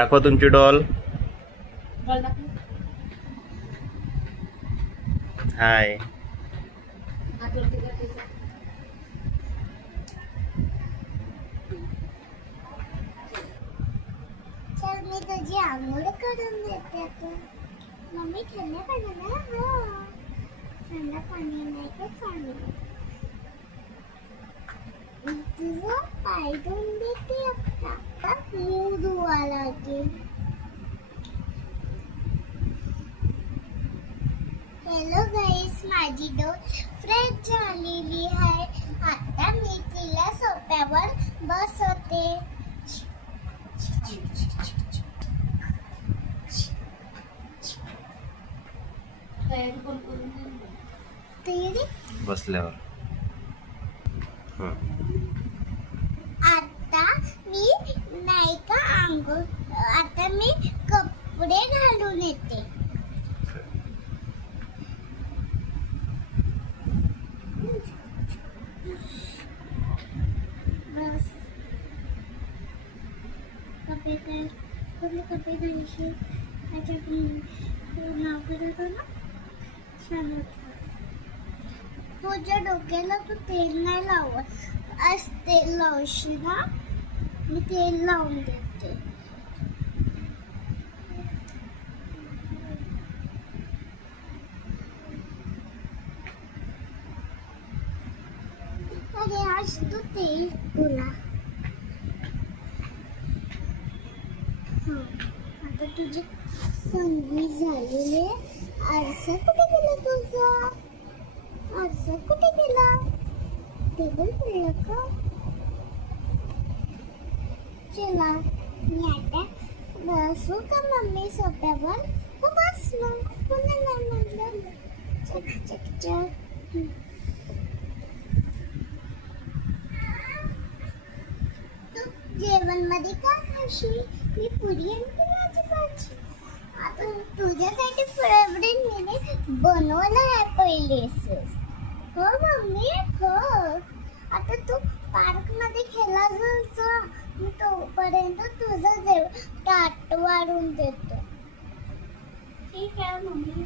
दाखवा तुमची डॉल. हाय. चल मी तुझी आंघोळ करून देते आता. मम्मी थंड पाणी ना. हो थंड पाणी नाही का चांगलं. तुझं पाय धुवून देते आता. मूग धुवा लागेल. हॅलो गाईस, माझी डोल फ्रेश झालेली आहे. आता मी तिला सोप्यावर बसवते. बसल्यावर. आता मी नाही का आंघोळ. आता मी कपडे घालून येते. बस कपडे काय कुठले कपडे घालायचे नाव करत ना. छान होतं. तुझ्या डोक्याला तू तेल नाही लावत. आज तेल लावशील ना. मी तेल लावून देते. अरे आज तू तेल तुला. आता तुझी संधी झालेली. आरसा कुठे गेला तुझा. आरसा कुठे गेला. टेबल पडला का. चला मी आता बसू का मम्मी सोप्यावर. हो बस मग पुन्हा नाही म्हटलं. चक चक चक. तू जेवण मध्ये काय खाशील. मी पुरी आणि भाजी भाजी. आता तुझ्यासाठी फेवरेट मी बनवलं आहे पहिले. हो मम्मी हो. आता तू पार्क मध्ये खेळायला जा. मी तोपर्यंत तुझं ताट वाढून देतो. ठीक आहे मम्मी.